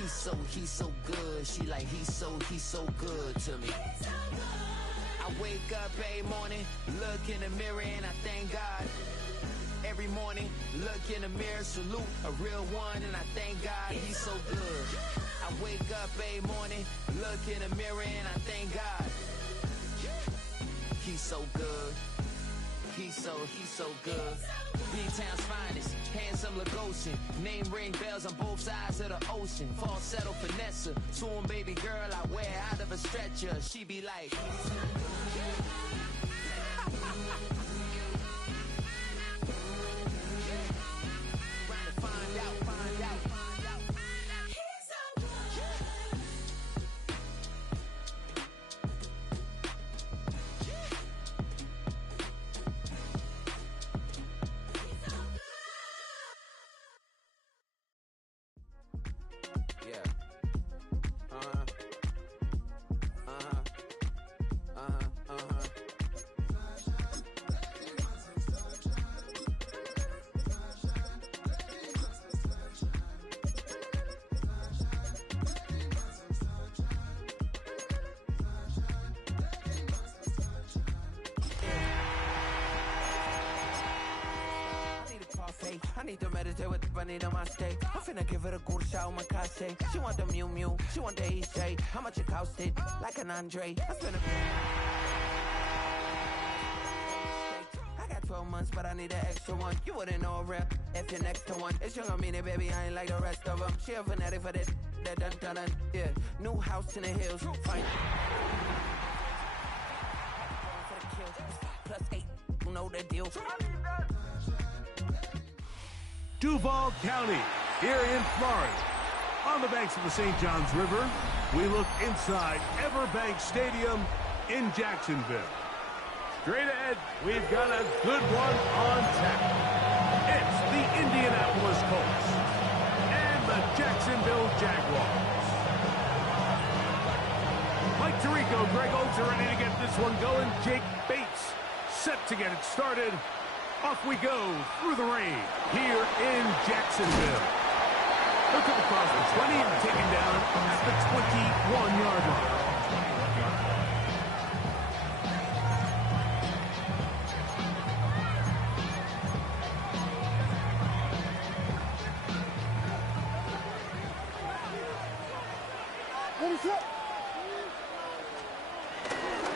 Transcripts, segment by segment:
He's so good. She like, he's so good to me. I wake up every morning, look in the mirror and I thank God. Every morning, look in the mirror, salute a real one, and I thank God he's so good. I wake up every morning, look in the mirror, and I thank God he's so good. He's so good. B-Town's finest, handsome Lagosian. Name ring bells on both sides of the ocean. Falsetto finesse, soon baby girl I wear out of a stretcher. She be like, I need to meditate with the bunny on my state. I'm finna give it a good shot on my cache. She want the Mew Mew, she want the EJ. How much it costed? Like an Andre. I spent I got 12 months, but I need an extra one. You wouldn't know a rep if you're next to one. It's young, I mean it, baby, I ain't like the rest of them. She a fanatic for that, dun. Yeah, new house in the hills. Fine. Plus 8, you know the deal. Duval County, here in Florida. On the banks of the St. Johns River, we look inside Everbank Stadium in Jacksonville. Straight ahead, we've got a good one on tap. It's the Indianapolis Colts and the Jacksonville Jaguars. Mike Tirico, Greg Oates are ready to get this one going. Jake Bates set to get it started. Off we go through the rain here in Jacksonville. Look at across the 20 and taken down at the 21-yard line.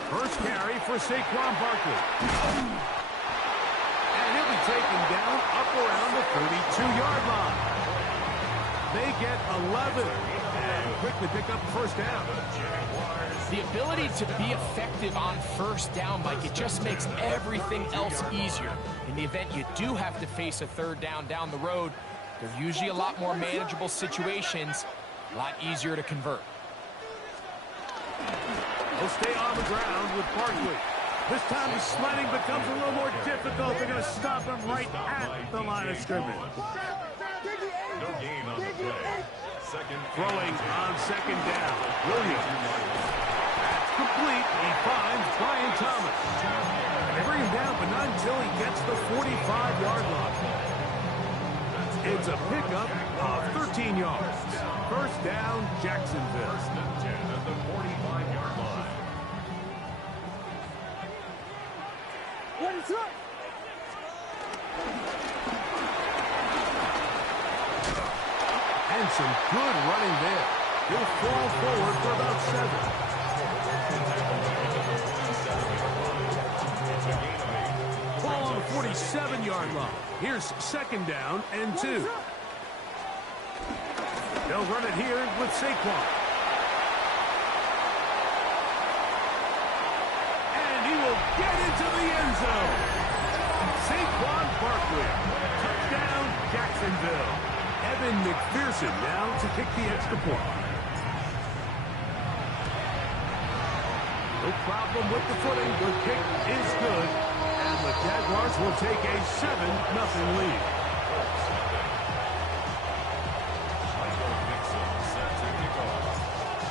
First carry for Saquon Barkley. Taken down up around the 32-yard line. They get 11 and quickly pick up first down. The ability to be effective on first down, Mike, it just makes everything else easier. In the event you do have to face a third down the road, they're usually a lot more manageable situations, a lot easier to convert. They'll stay on the ground with Barkley. This time the sliding becomes a little more difficult. They're going to stop him right at the line of scrimmage. No gain on the play. Throwing on second down. Williams. Complete. He finds Brian Thomas. They bring him down, but not until he gets the 45-yard line. It's a pickup of 13 yards. First down, Jacksonville. First and 10 at the 45-yard line. What is up? And some good running there. He'll fall forward for about 7. Ball on the 47-yard line. Here's second down and 2. They'll run it here with Saquon. And he will get into the end zone. Saquon Barkley. Touchdown, Jacksonville. Evan McPherson now to kick the extra point. No problem with the footing. The kick is good. And the Jaguars will take a 7-0 lead.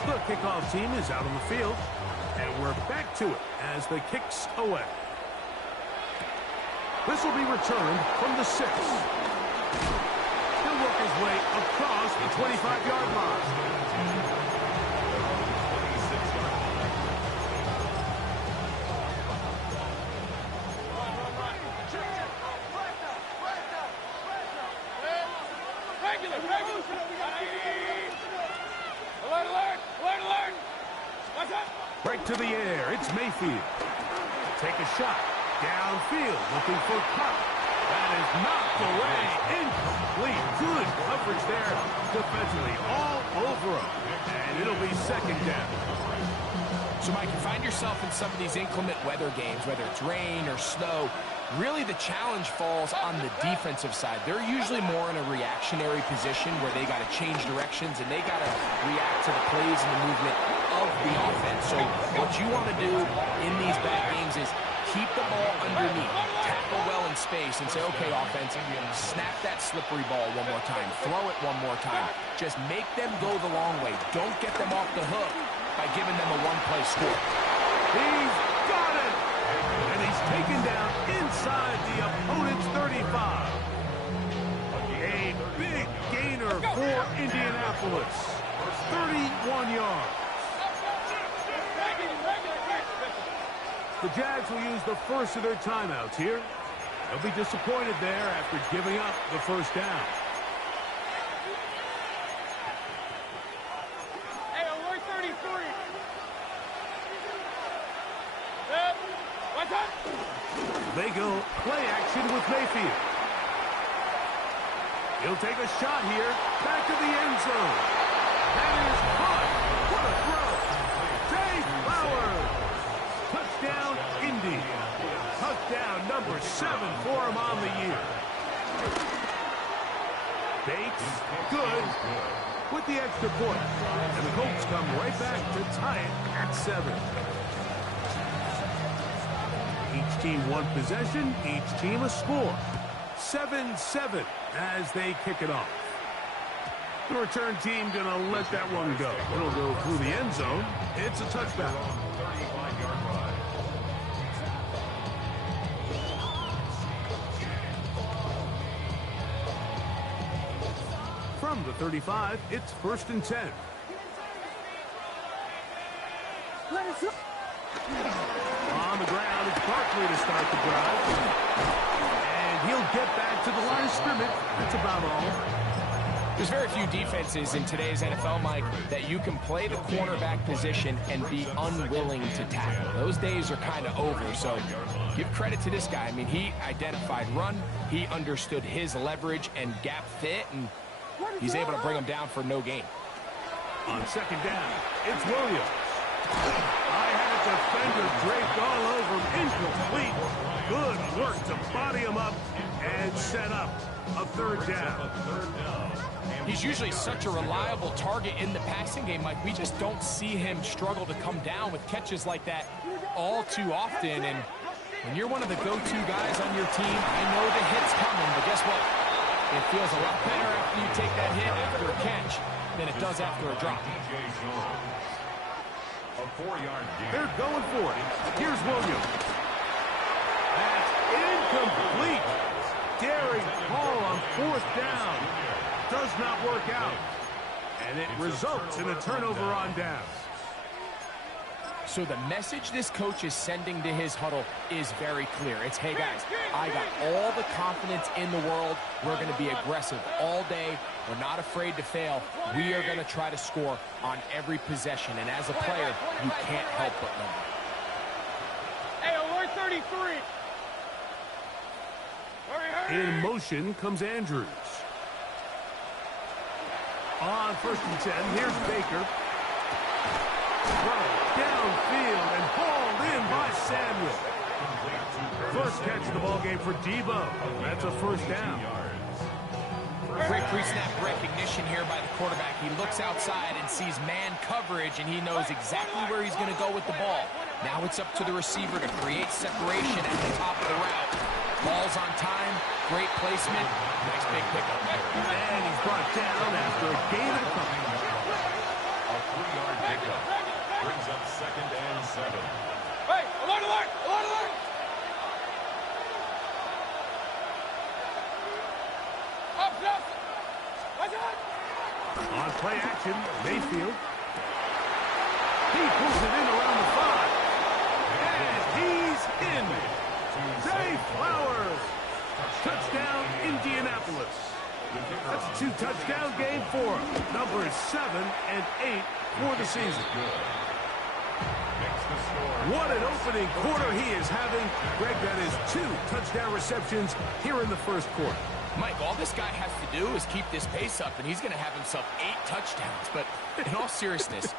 The kickoff team is out on the field. And we're back to it as the kick's away. This will be returned from the 6. Still working his way across the 25-yard line. Right to the air. It's Mayfield. Take a shot. Downfield. Looking for Cup. That is knocked away. Incomplete. Good coverage there defensively. All over him. And it'll be second down. So, Mike, you find yourself in some of these inclement weather games, whether it's rain or snow, really the challenge falls on the defensive side. They're usually more in a reactionary position where they got to change directions and they got to react to the plays and the movement of the offense. So what you want to do in these bad games is keep the ball underneath, tackle well in space, and say, okay, offense, snap that slippery ball one more time, throw it one more time. Just make them go the long way. Don't get them off the hook by giving them a one-play score. He's got it! And he's taken down inside the opponent's 35. A big gainer for Indianapolis. 31 yards. The Jags will use the first of their timeouts here. They'll be disappointed there after giving up the first down. Hey, alert 33. What's up? They go play action with Mayfield. He'll take a shot here. Back to the end zone. That is caught. What a throw. Zay Flowers. Touchdown, Indy. Touchdown number 7 for him on the year. Bates, good, with the extra point. And the Colts come right back to tie it at 7. Each team one possession, each team a score. 7-7 as they kick it off. The return team going to let that one go. It'll go through the end zone. It's a touchback. 35-yard line. From the 35, it's 1st and 10. On the ground, it's Barkley to start the drive. And he'll get back to the line of scrimmage. That's about all. There's very few defenses in today's NFL, Mike, that you can play the cornerback position and be unwilling to tackle. Those days are kind of over, so give credit to this guy. I mean, he identified run, he understood his leverage and gap fit, and he's able to bring him down for no gain. On second down, it's Williams. I had a defender draped all over him, incomplete. Good work to body him up and set up a third down. He's usually such a reliable target in the passing game, Mike. We just don't see him struggle to come down with catches like that all too often. And when you're one of the go-to guys on your team, I know the hit's coming, but guess what? It feels a lot better after you take that hit after a catch than it does after a drop. A 4-yard gain. They're going for it. Here's Williams. That's incomplete. Daring Hall on 4th down. Does not work out. And it results in a turnover on down. So the message this coach is sending to his huddle is very clear. It's, hey guys, I got all the confidence in the world. We're going to be aggressive all day. We're not afraid to fail. We are going to try to score on every possession. And as a player, you can't help but learn. Hey, alert 33. In motion comes Andrews. On 1st and 10, here's Baker. Throw downfield and hauled in by Samuel. First catch of the ball game for Debo. That's a first down. Great pre-snap recognition here by the quarterback. He looks outside and sees man coverage, and he knows exactly where he's going to go with the ball. Now it's up to the receiver to create separation at the top of the route. Ball's on time, great placement, nice big pickup. And he's brought down after a gain of a couple. A 3-yard pickup brings up 2nd and 7. Hey, alert, alert, alert, alert. Up, up. motion. Mayfield. He pulls it in around the 5. And he's in. Zay Flowers. Touchdown, Indianapolis. That's a 2-touchdown game for him. Numbers 7 and 8 for the season. What an opening quarter he is having. Greg, that is 2 touchdown receptions here in the first quarter. Mike, all this guy has to do is keep this pace up, and he's going to have himself 8 touchdowns. But in all seriousness,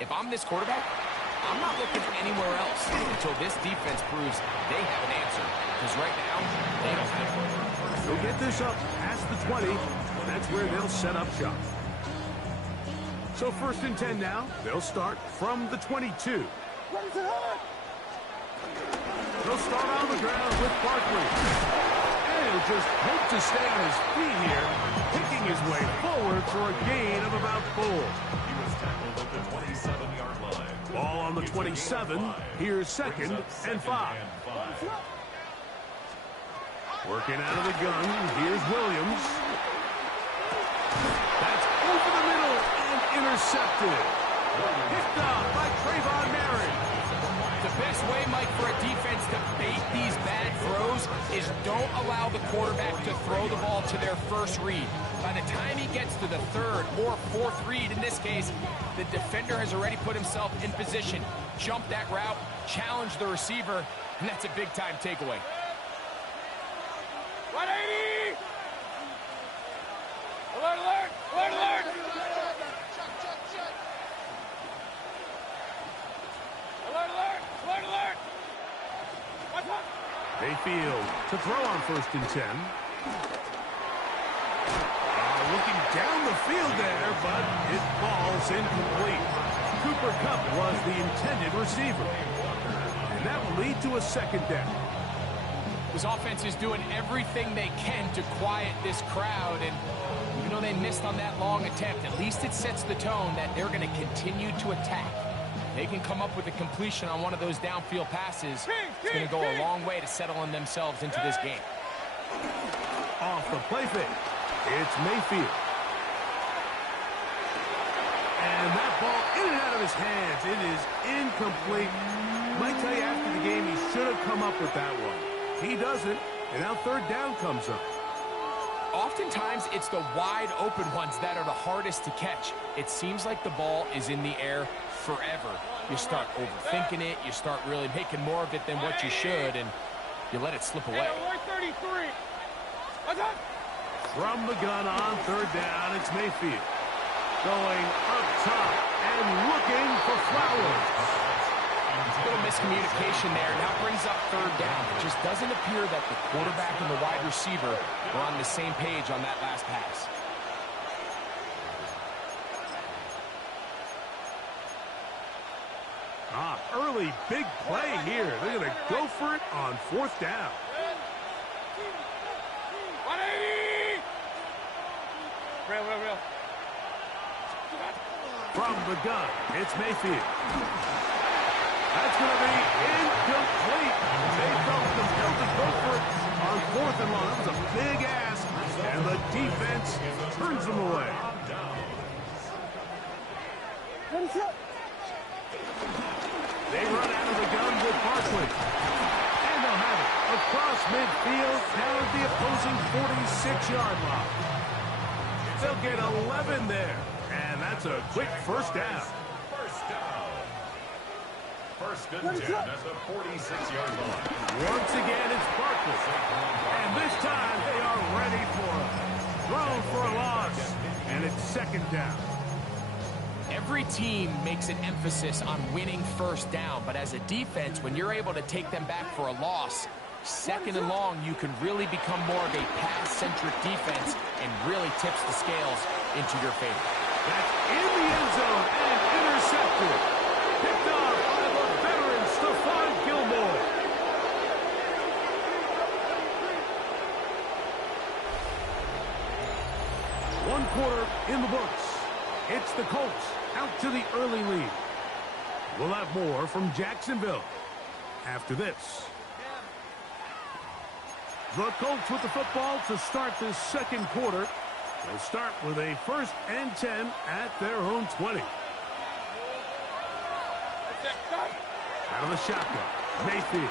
if I'm this quarterback, I'm not looking anywhere else until this defense proves they have an answer. Because right now, they don't have one. They'll get this up past the 20. That's where they'll set up shop. So 1st and 10 now. They'll start from the 22. They'll start on the ground with Barkley. And he'll just hope to stay on his feet here, picking his way forward for a gain of about 4. He was tackled at the 27-yard line. Ball on the 27. Here's 2nd and 5. Working out of the gun. Here's Williams. That's over the middle and intercepted. Picked up by Trayvon Merritt. The best way, Mike, for a defense to bait these bad throws is don't allow the quarterback to throw the ball to their first read. By the time he gets to the 3rd or 4th read, in this case, the defender has already put himself in position. Jump that route, challenge the receiver, and that's a big-time takeaway. 180! Alert, alert! Alert, alert! Alert, alert! Alert, alert! Watch out! Mayfield to throw on 1st and 10. Looking down the field there, but it falls incomplete. Cooper Kupp was the intended receiver. And that will lead to a 2nd down. This offense is doing everything they can to quiet this crowd, and even though they missed on that long attempt, at least it sets the tone that they're going to continue to attack. They can come up with a completion on one of those downfield passes. It's going to go a long way to settling themselves into this game. Off the play fake, it's Mayfield. And that ball in and out of his hands. It is incomplete. Might tell you after the game he should have come up with that one. He doesn't, and now 3rd down comes up. Oftentimes, it's the wide open ones that are the hardest to catch. It seems like the ball is in the air forever. You start overthinking it, you start really making more of it than what you should, and you let it slip away. Hey, 33! What's up? From the gun on 3rd down, it's Mayfield. Going up top and looking for Flowers. A little miscommunication there. Now brings up 3rd down. It just doesn't appear that the quarterback and the wide receiver were on the same page on that last pass. Early big play here. They're going to go for it on 4th down. 180! Real. From the gun, it's Mayfield. That's going to be incomplete. They felt compelled to go for it on 4th and long. That was a big ask, and the defense turns them away. They run out of the gun with Barkley. And they'll have it across midfield, down at the opposing 46-yard line. They'll get 11 there, and that's a quick 1st down. 1st and 10 at the 46-yard line. Once again, it's Barkley. And this time, they are ready for it. Thrown for a loss, and it's 2nd down. Every team makes an emphasis on winning 1st down, but as a defense, when you're able to take them back for a loss, 2nd and long, you can really become more of a pass-centric defense and really tips the scales into your favor. That's in the end zone and intercepted. Picked off by the veteran Stephon Gilmore. One quarter in the books. It's the Colts out to the early lead. We'll have more from Jacksonville after this. The Colts with the football to start this 2nd quarter. They'll start with a 1st and 10 at their own 20. Out of the shotgun, Mayfield.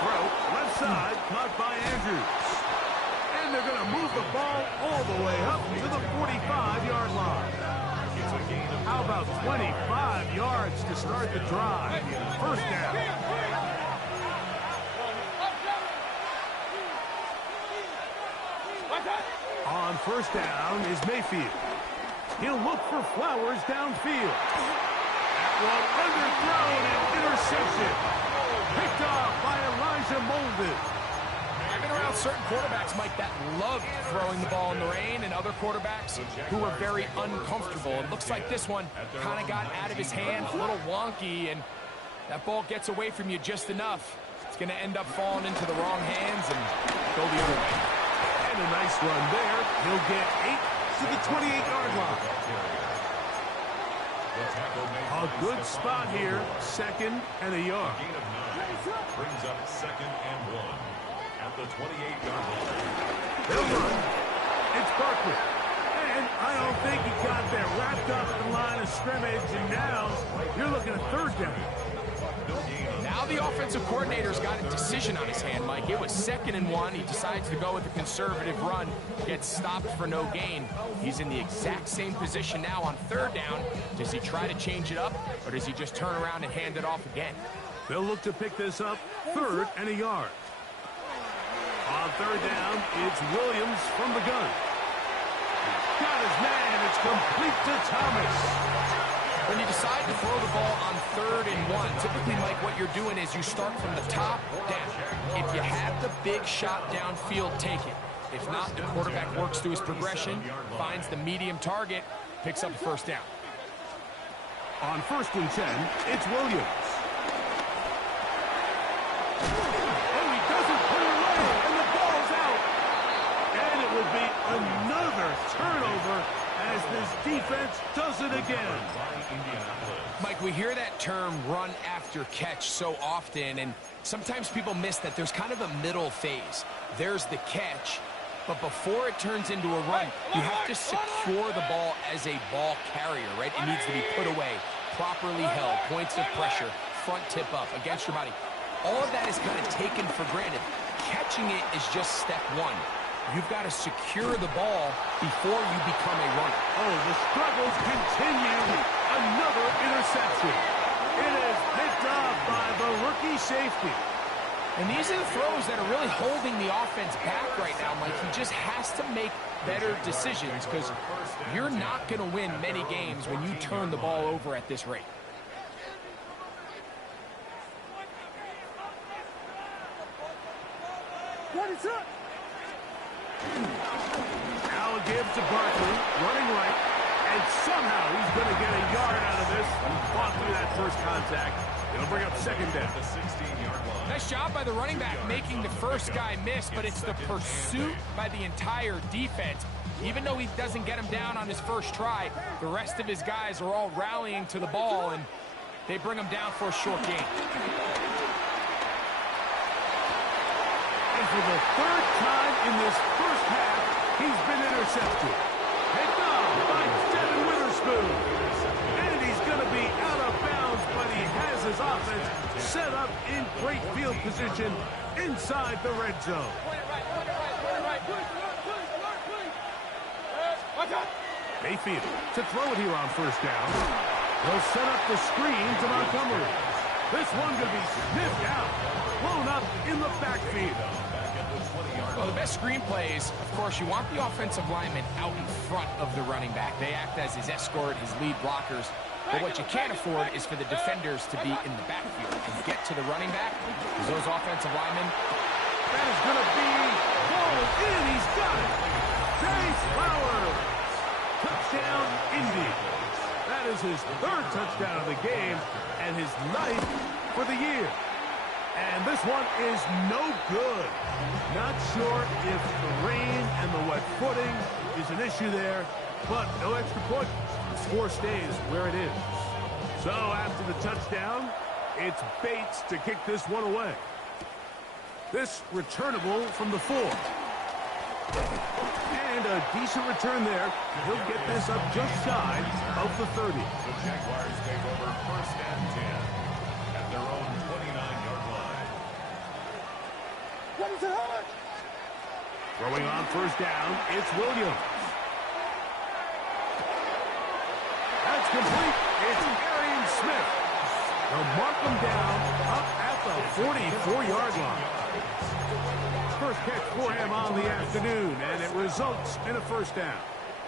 Throw, left side, caught by Andrews. And they're going to move the ball all the way up to the 45-yard line. How about 25 yards to start the drive? 1st down. On 1st down is Mayfield. He'll look for Flowers downfield. That one underthrown and interception. Picked off by Elijah Molden. I've been around certain quarterbacks, Mike, that love throwing the ball in the rain, and other quarterbacks who are very uncomfortable. It looks like this one kind of got out of his hand, a little wonky, and that ball gets away from you just enough. It's going to end up falling into the wrong hands and go the other way. And a nice run there. He'll get 8 to the 28-yard line. A good spot here, 2nd and a yard. Brings up 2nd and 1 at the 28-yard line. They'll run. It's Barkley. And I don't think he got there. Wrapped up in the line of scrimmage, and now you're looking at 3rd down. Now the offensive coordinator's got a decision on his hand, Mike. It was 2nd and 1. He decides to go with a conservative run, gets stopped for no gain. He's in the exact same position now on 3rd down. Does he try to change it up, or does he just turn around and hand it off again? They'll look to pick this up 3rd and a yard. On 3rd down, it's Williams from the gun. Got his man. It's complete to Thomas. When you decide to throw the ball on 3rd and 1, typically, Mike, what you're doing is you start from the top down. If you have the big shot downfield, take it. If not, the quarterback works through his progression, finds the medium target, picks up the 1st down. On 1st and 10, it's Williams. Oh, he doesn't put it away, and the ball's out. And it will be another turnover as this defense does it again. Mike, we hear that term run after catch so often, and sometimes people miss that there's kind of a middle phase. There's the catch, but before it turns into a run, you have to secure the ball as a ball carrier, right? It needs to be put away, properly held, points of pressure, front tip up against your body. All of that is kind of taken for granted. Catching it is just step 1. You've got to secure the ball before you become a runner. Oh, the struggles continue. Another interception. It is picked off by the rookie safety. And these are the throws that are really holding the offense back right now, Mike. He just has to make better decisions because you're not going to win many games when you turn the ball over at this rate. What is up? Now a give to Barkley, running right, and somehow he's going to get a yard out of this. He fought through that first contact. It'll bring up 2nd down. The 16-yard line. Nice job by the running back making the first guy miss, but it's the pursuit by the entire defense. Even though he doesn't get him down on his first try, the rest of his guys are all rallying to the ball, and they bring him down for a short gain. And for the 3rd time in this first half, he's been intercepted. Picked off by Devin Witherspoon. And he's going to be out of bounds, but he has his offense set up in great field position inside the red zone. Mayfield to throw it here on 1st down. They'll set up the screen to Montgomery. This one going to be sniffed out, blown up in the backfield. Well, the best screen plays, of course, you want the offensive lineman out in front of the running back. They act as his escort, his lead blockers. But what you can't afford is for the defenders to be in the backfield and get to the running back. Because those offensive linemen... That is going to be pulled in. He's got it. Chase Flowers. Touchdown, Indy. That is his 3rd touchdown of the game and his 9th for the year. And this one is no good. Not sure if the rain and the wet footing is an issue there, but no extra points. The score stays where it is. So after the touchdown, it's Bates to kick this one away. This returnable from the 4. And a decent return there. He'll get this up just shy of the 30. The Jaguars take over 1st and 10 at their own 29-yard line. Throwing on 1st down, it's Williams. That's complete. It's Arian Smith. They'll mark him down up at the 44-yard line. First catch for him on the afternoon, and it results in a 1st down.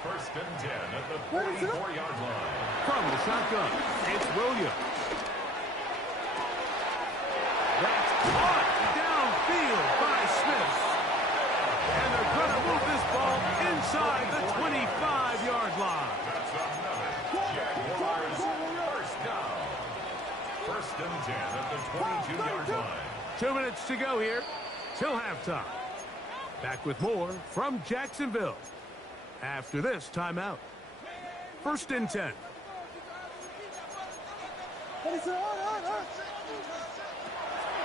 1st and 10 at the 44-yard line. From the shotgun, it's Williams. That's caught downfield by Smith. And they're going to move this ball inside the 25-yard line. That's another Jaguars 1st down. 1st and 10 at the 22-yard line. 2 minutes to go here till halftime. Back with more from Jacksonville after this timeout. 1st and 10.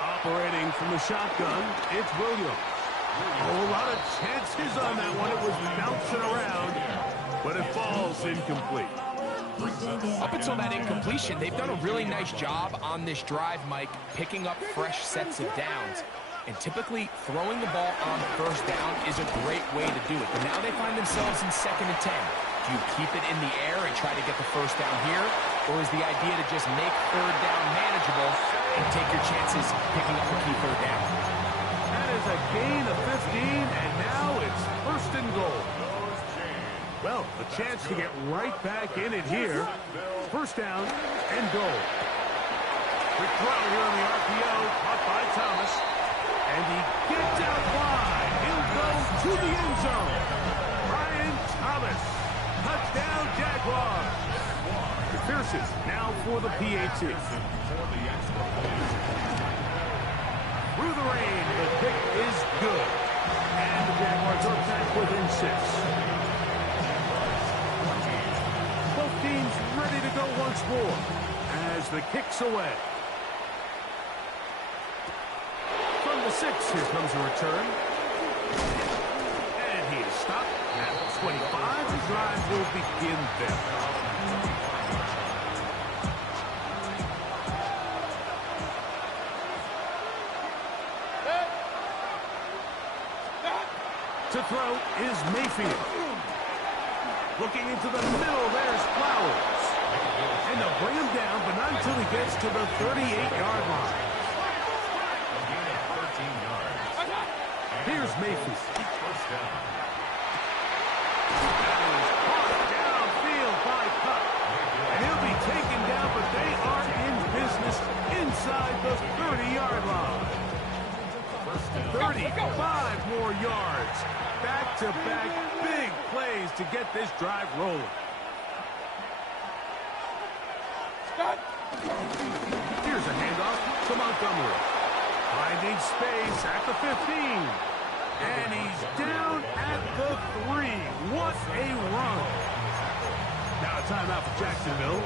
Operating from the shotgun, it's Williams. Oh, a lot of chances on that one. It was bouncing around, but it falls incomplete. Up until that incompletion, they've done a really nice job on this drive, Mike, picking up fresh sets of downs. And typically, throwing the ball on 1st down is a great way to do it. But now they find themselves in 2nd and 10. Do you keep it in the air and try to get the 1st down here? Or is the idea to just make 3rd down manageable and take your chances picking up a key 3rd down? That is a gain of 15, and now it's 1st and goal. Well, a chance to get right back in it here. 1st down and goal. Quick throw here on the RPO, caught by Thomas. And he gets out wide. He'll go to the end zone. Brian Thomas. Touchdown, Jaguars. McPherson now for the PAT. Through the rain, the pick is good. And the Jaguars are back within 6. Both teams ready to go once more as the kick's away. From the 6, here comes a return. And he is stopped at 25. The drive will begin there. To throw is Mayfield. Looking into the middle, there's Flowers. And they'll bring him down, but not until he gets to the 38-yard line. Here's Mayfield. 1st down. That is caught downfield by Cup. And he'll be taken down, but they are in business inside the 30-yard line. 35 more yards. Back-to-back big plays to get this drive rolling. Here's a handoff to Montgomery. Finding space at the 15. And he's down at the 3. What a run. Now a timeout for Jacksonville.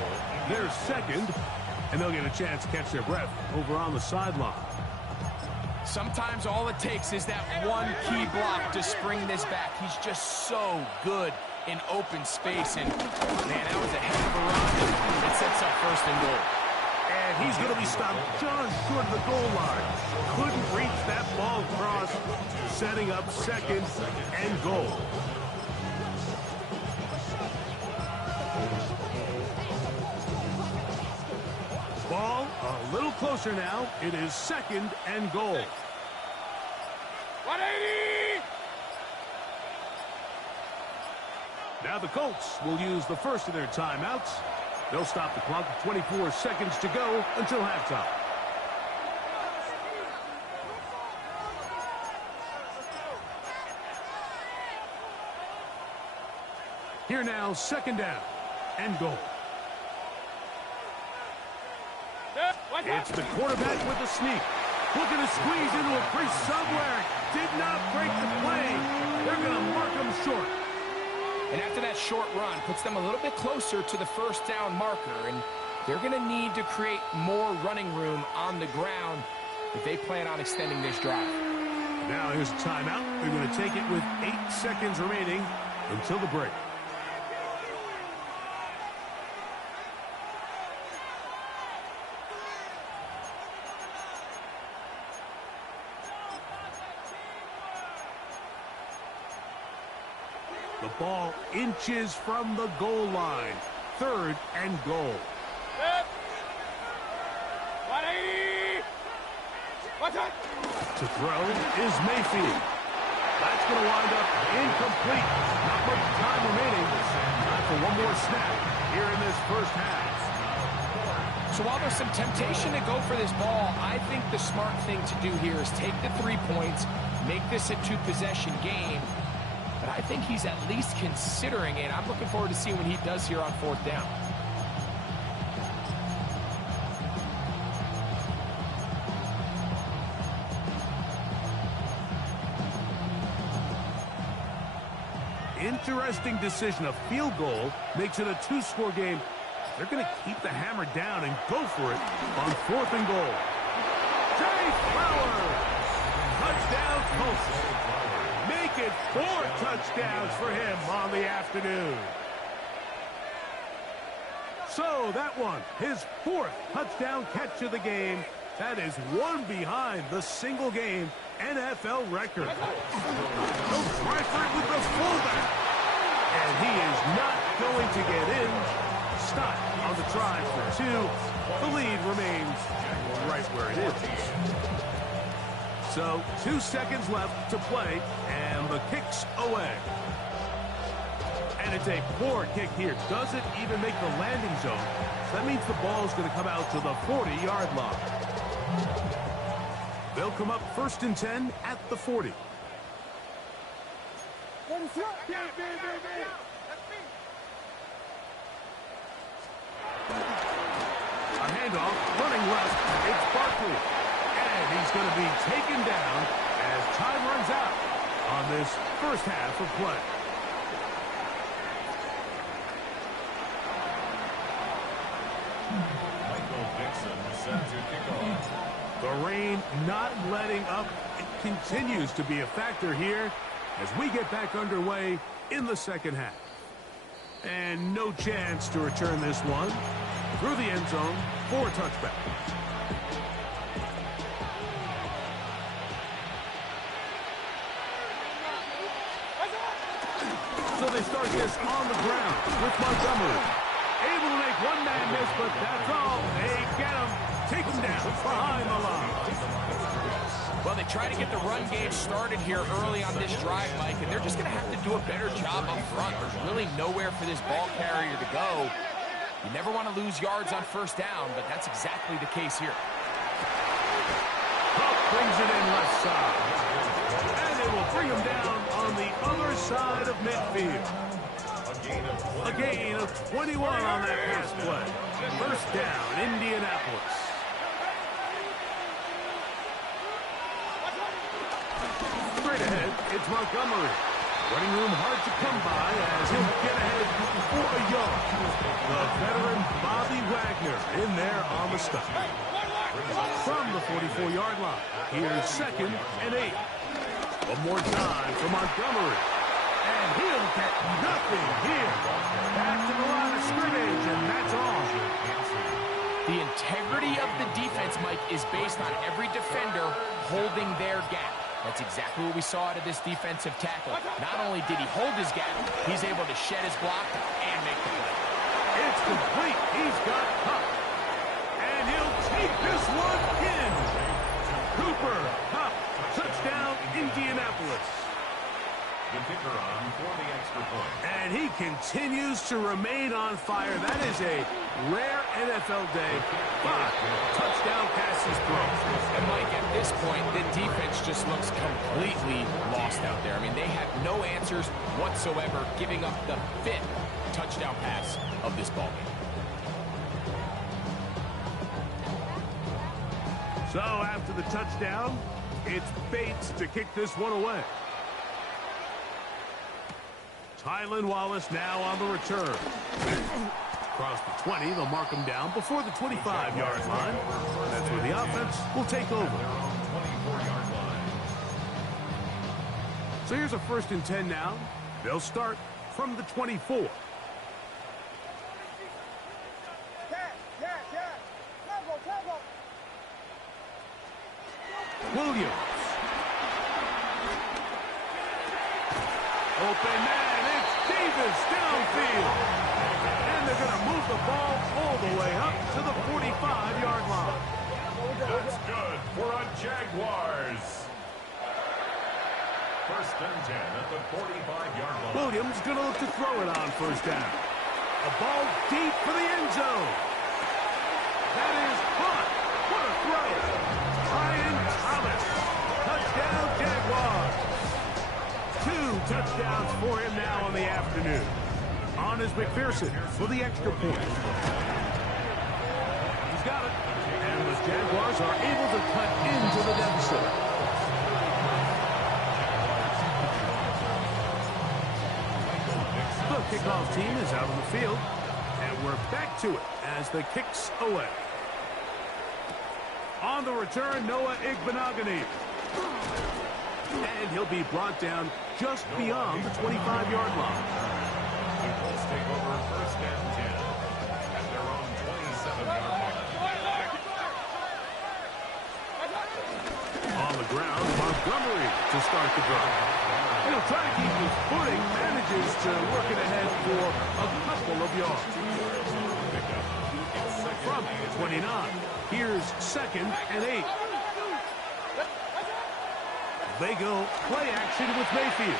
They're 2nd, and they'll get a chance to catch their breath over on the sideline. Sometimes all it takes is that one key block to spring this back. He's just so good in open space. And, man, that was a heck of a run. It sets up 1st and goal. And he's going to be stopped just short of the goal line. Couldn't reach that ball across, setting up 2nd and goal. Ball a little closer now. It is 2nd and goal. 180! Now the Colts will use the first of their timeouts. They'll stop the clock with 24 seconds to go until halftime. Here now, 2nd down and goal. It's the quarterback with the sneak. Looking to squeeze into a crease somewhere. Did not break the play. They're going to mark him short. And after that short run, puts them a little bit closer to the 1st down marker. And they're going to need to create more running room on the ground if they plan on extending this drive. Now here's a timeout. They're going to take it with 8 seconds remaining until the break. The ball inches from the goal line. 3rd and goal. To throw is Mayfield. That's going to wind up incomplete. Not much time remaining. Time for one more snap here in this first half. So while there's some temptation to go for this ball, I think the smart thing to do here is take the 3 points, make this a 2-possession game. But I think he's at least considering it. I'm looking forward to seeing what he does here on 4th down. Interesting decision. A field goal makes it a 2-score game. They're going to keep the hammer down and go for it on 4th and goal. Jay Flowers! Touchdown, Colts. Make it 4 touchdowns for him on the afternoon. So that one, his 4th touchdown catch of the game. That is one behind the single-game NFL record. He'll try for it with the fullback. And he is not going to get in. Stop on the try for 2. The lead remains right where it is. So 2 seconds left to play, and the kick's away. And it's a poor kick here. Doesn't even make the landing zone. So that means the ball is going to come out to the 40-yard line. They'll come up 1st and 10 at the 40. A handoff, running left, it's Barkley. And he's going to be taken down as time runs out on this first half of play. The rain not letting up. It continues to be a factor here as we get back underway in the second half. And no chance to return this one through the end zone for a touchback. So they start this on the ground with Montgomery. Able to make one man miss, but that's all. They get him. Take him down behind the line. Well, they try to get the run game started here early on this drive, Mike, and they're just going to have to do a better job up front. There's really nowhere for this ball carrier to go. You never want to lose yards on 1st down, but that's exactly the case here. Huff brings it in left side. And it will bring him down on the other side of midfield. A gain of 21 on that pass play. 1st down, Indianapolis. Straight ahead, it's Montgomery. Running room hard to come by as he'll get ahead for a yard. The veteran Bobby Wagner in there on the stop. From the 44-yard line, here's 2nd and 8. One more time for Montgomery. And he'll get nothing here. Back to the line of scrimmage, and that's all. The integrity of the defense, Mike, is based on every defender holding their gap. That's exactly what we saw out of this defensive tackle. Not only did he hold his gap, he's able to shed his block and make the play. It's complete. He's got Kupp. And he'll take this one in. Cooper Kupp. Touchdown, Indianapolis. The kicker on for the extra point. And he continues to remain on fire. That is a rare NFL day. 5 touchdown passes thrown. And Mike, at this point, the defense just looks completely lost out there. I mean, they have no answers whatsoever, giving up the 5th touchdown pass of this ballgame. So after the touchdown, it's Bates to kick this one away. Tylan Wallace now on the return. Across the 20, they'll mark him down before the 25-yard line. That's where the offense will take over. So here's a 1st and 10 now. They'll start from the 24. Williams. Open man, it's Davis downfield. And they're going to move the ball all the way up to the 45-yard line. That's good for a Jaguars. 1st and 10 at the 45-yard line. Williams going to look to throw it on 1st down. A ball deep for the end zone. That is caught. What a throw. Brian Thomas. Touchdown, Jaguars. 2 touchdowns for him now on the afternoon. On is McPherson for the extra point. He's got it. And the Jaguars are able to cut into the deficit. The kickoff team is out on the field. And we're back to it as the kick's away. On the return, Noah Igbenogany. And he'll be brought down just beyond the 25-yard line. The Bulls take over 1st and 10 at their own 27-yard line. On the ground, Montgomery to start the drive. He'll try to keep his footing, manages to work it ahead for a couple of yards. From 29, here's 2nd and 8. They go play action with Mayfield.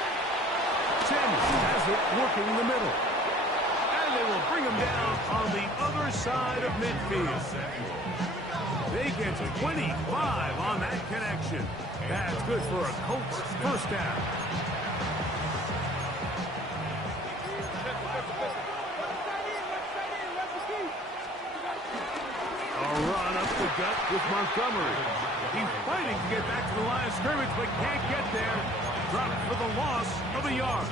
Samuels has it working in the middle. And they will bring him down on the other side of midfield. They get 25 on that connection. That's good for a Colts 1st down. A run up the gut with Montgomery. He's fighting to get back to the line of scrimmage, but can't get there. Dropped for the loss of a yard.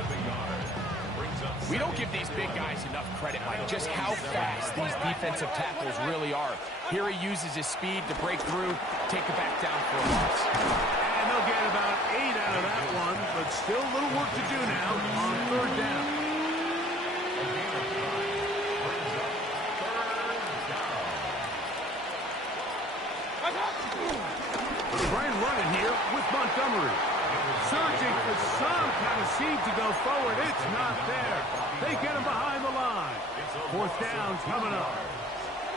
We don't give these big guys enough credit, Mike, just how fast these defensive tackles really are. Here he uses his speed to break through, take it back down for a loss. And they'll get about 8 out of that one, but still a little work to do now on 3rd down. The grand running here with Montgomery. Searching for some kind of seed to go forward. It's not there. They get him behind the line. 4th down coming up.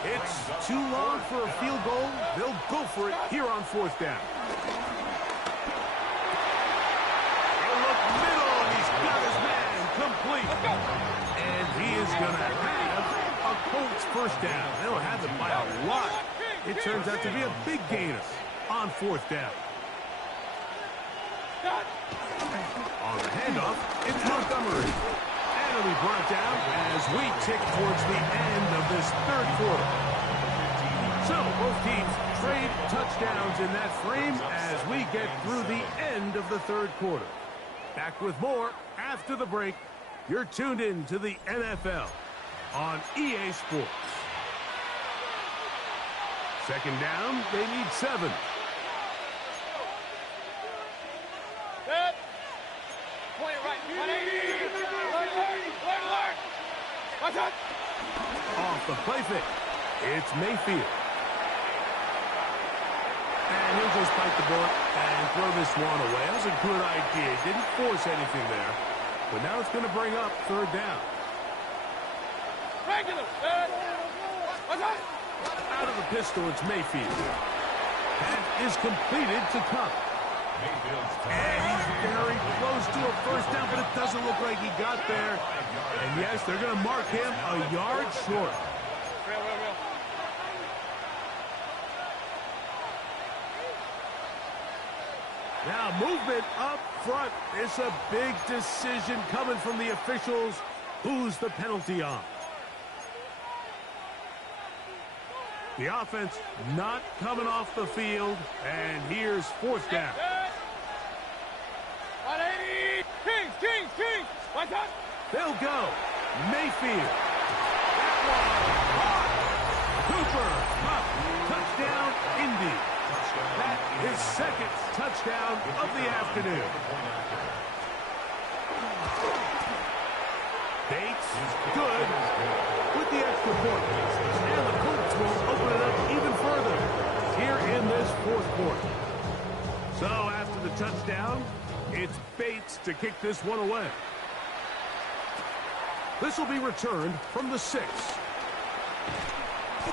It's too long for a field goal. They'll go for it here on 4th down. He'll look middle, and he's got his man complete. And he is going to have a Colts 1st down. They'll have it by a lot. It turns out to be a big gainer on 4th down. On the handoff, it's Montgomery. And it'll be brought down as we tick towards the end of this 3rd quarter. So both teams trade touchdowns in that frame as we get through the end of the 3rd quarter. Back with more after the break. You're tuned in to the NFL on EA Sports. 2nd down, they need 7. Set. Point it right. 180. Alert. Watch out. Off the play fake, it's Mayfield. And he'll just bite the bullet and throw this one away. That was a good idea. Didn't force anything there. But now it's going to bring up 3rd down. Regular. Set. Watch out. Out of the pistol, it's Mayfield. That is completed to Cup. And he's very close to a 1st down, but it doesn't look like he got there. And yes, they're going to mark him a yard short. Real. Now, movement up front. It's a big decision coming from the officials. Who's the penalty on? The offense not coming off the field. And here's 4th down. 180. Kings. Watch out. They'll go. Mayfield. That one. Cooper. Up. Touchdown, Indy. That is 2nd touchdown of the afternoon. good with the extra point. And the Colts will open it up even further here in this fourth quarter. So after the touchdown, it's Bates to kick this one away. This will be returned from the 6.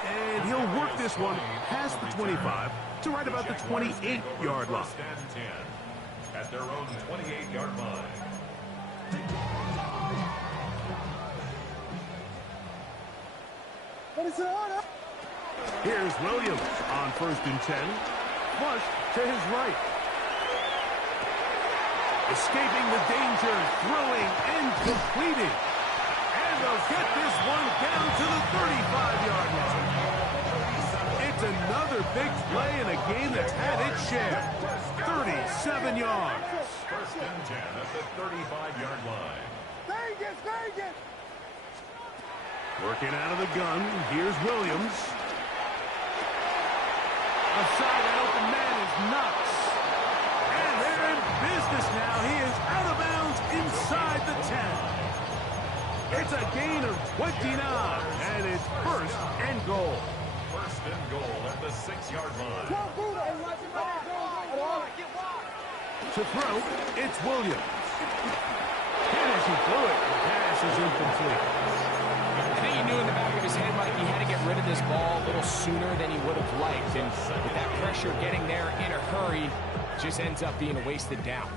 And he'll work this one past the 25 to right about the 28-yard line. First and 10 at their own 28-yard line. Here's Williams on first and 10. Flush to his right. Escaping the danger, throwing and completing. And they'll get this one down to the 35-yard line. It's another big play in a game that's had its share. 37 yards. First and 10 at the 35-yard line. Working out of the gun, here's Williams. Aside that open man is Knox. And they're in business now. He is out of bounds inside the 10. It's a gain of 29, and it's first and goal. First and goal at the 6-yard line. To throw, it's Williams. And as he threw it, the pass is incomplete. I think he knew in the back of his head, Mike, he had to get rid of this ball a little sooner than he would have liked. And with that pressure getting there in a hurry, just ends up being a wasted down.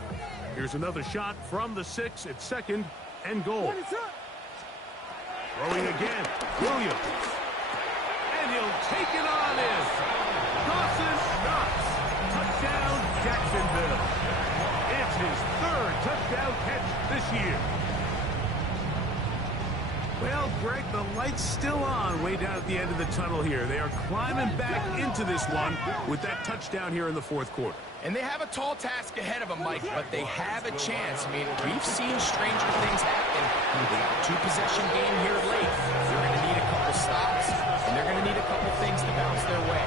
Here's another shot from the 6 at second and goal. Throwing again, Williams. And he'll take it on in. Dawson Knox. Touchdown, Jacksonville. It's his third touchdown catch this year. Well, Greg, the light's still on way down at the end of the tunnel here. They are climbing back into this one with that touchdown here in the fourth quarter. And they have a tall task ahead of them, Mike, but they have a chance. I mean, we've seen stranger things happen. They got a two-possession game here late. They're going to need a couple stops, and they're going to need a couple things to bounce their way.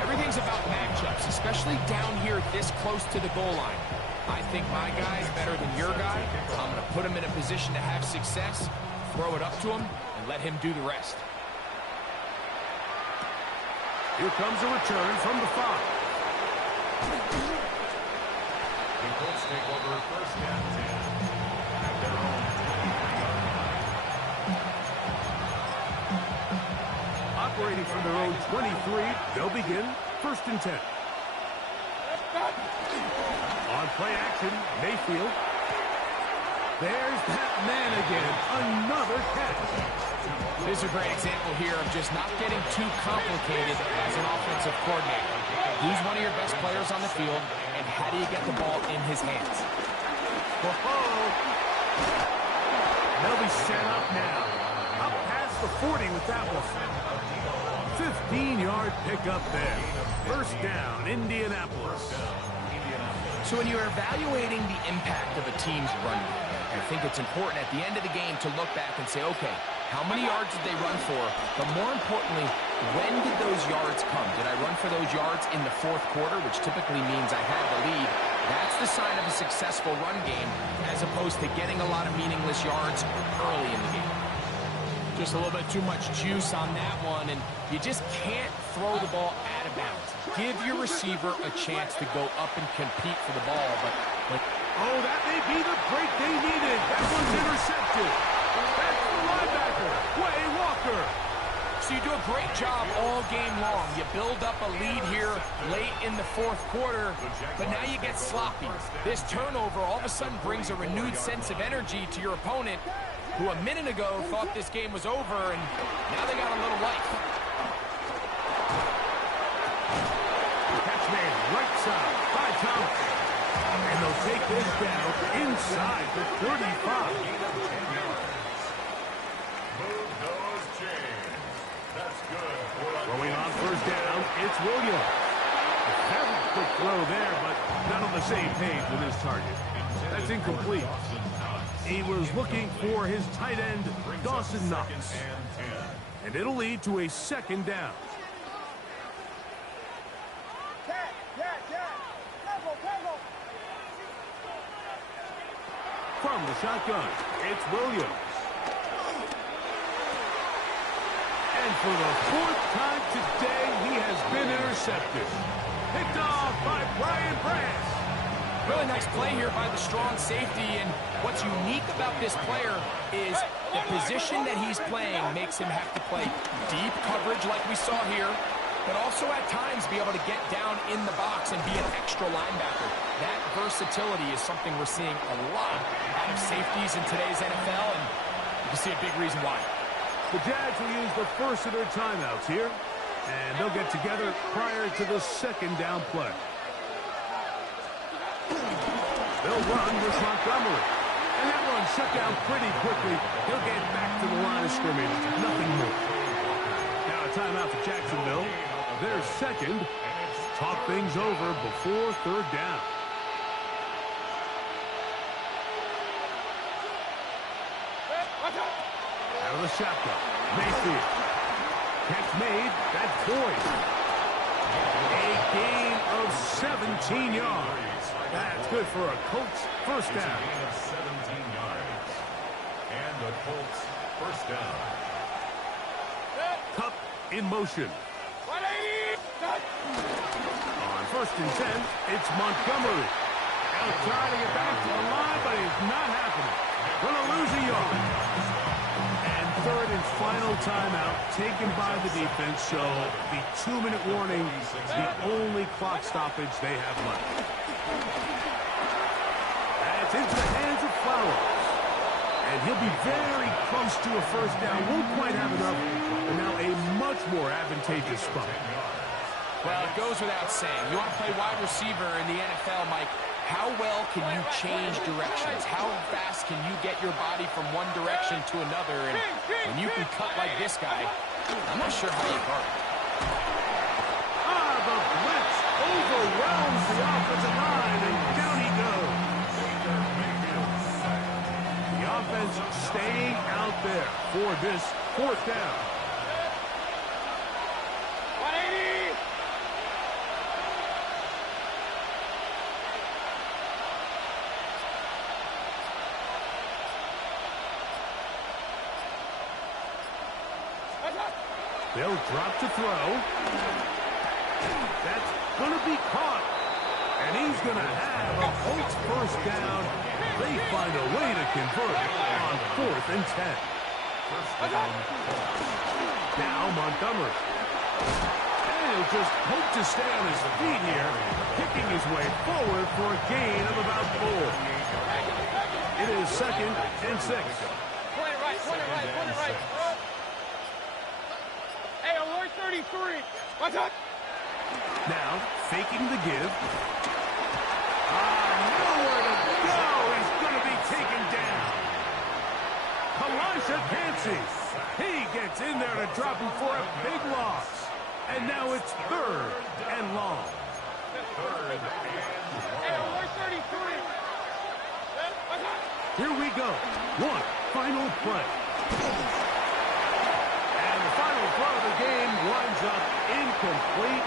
Everything's about matchups, especially down here this close to the goal line. I think my guy's better than your guy. I'm going to put him in a position to have success, throw it up to him, and let him do the rest. Here comes a return from the 5. The Colts take over first and 10 at their own 23-yard line. Operating from their own 23, they'll begin first and 10. On play action, Mayfield. There's that man again. Another catch. This is a great example here of just not getting too complicated as an offensive coordinator. Who's one of your best players on the field, and how do you get the ball in his hands? Whoa. They'll be set up now. Up past the 40 with that one. 15-yard pickup there. First down, Indianapolis. So when you're evaluating the impact of a team's run game, I think it's important at the end of the game to look back and say, okay, how many yards did they run for? But more importantly, when did those yards come? Did I run for those yards in the fourth quarter, which typically means I had the lead? That's the sign of a successful run game, as opposed to getting a lot of meaningless yards early in the game. Just a little bit too much juice on that one, and you just can't throw the ball out of bounds. Give your receiver a chance to go up and compete for the ball, but oh, that may be the break they needed. That one's intercepted. That's the linebacker, Quay Walker. So you do a great job all game long. You build up a lead here late in the fourth quarter, but now you get sloppy. This turnover all of a sudden brings a renewed sense of energy to your opponent, who a minute ago thought this game was over, and now they got a little life. Catch man, right side, by Thomas. And they'll take this down inside the 35. Move those chains. That's good. Throwing on first down, it's Williams. A very quick throw there, but not on the same page with his target. That's incomplete. He was looking for his tight end, Dawson Knox. And it'll lead to a second down. From the shotgun, it's Williams. And for the fourth time today, he has been intercepted. Picked off by Brian Branch. Really nice play here by the strong safety, and what's unique about this player is the position that he's playing makes him have to play deep coverage like we saw here, but also at times be able to get down in the box and be an extra linebacker. That versatility is something we're seeing a lot out of safeties in today's NFL, and you can see a big reason why. The Jags will use the first of their timeouts here, and they'll get together prior to the second down play. They'll run with Montgomery. And that run shut down pretty quickly. He'll get back to the line of scrimmage. Nothing more. Now a timeout for Jacksonville. Their second. Talk things over before third down. Out of the shotgun. Mayfield. Catch made. That's Boyd. A gain of 17 yards. That's good for a Colts first down. A gain of 17 yards. And the Colts first down. Cup in motion. On first and 10, it's Montgomery. They'll try to get back to the line, but it's not happening. Gonna lose a yard. And third and final timeout taken by the defense, so the 2-minute warning is the only clock stoppage they have left. That's into the hands of Flowers. And he'll be very close to a first down. Won't quite have enough, but now a much more advantageous spot. Well, it goes without saying. You want to play wide receiver in the NFL, Mike, how well can you change directions? How fast can you get your body from one direction to another? And when you can cut like this guy, I'm not sure how you guard it. The blitz overwhelms the offensive line, and down he goes. The offense staying out there for this fourth down. 180! They'll drop to throw. That's going to be caught. And he's going to have a Colts first down. They find a way to convert on 4th and 10. Now Montgomery. And he'll just hope to stay on his feet here, kicking his way forward for a gain of about 4. It is 2nd and 6. Point it right, point it right, point it right. Hey, alert 33. Watch out. Now, faking the give. Nowhere to go. He's going to be taken down. Kalasha Kancey. He gets in there to drop him for a big loss. And now it's 3rd and long. Hey, alert 33. Here we go. One final play. And the final throw of the game winds up incomplete.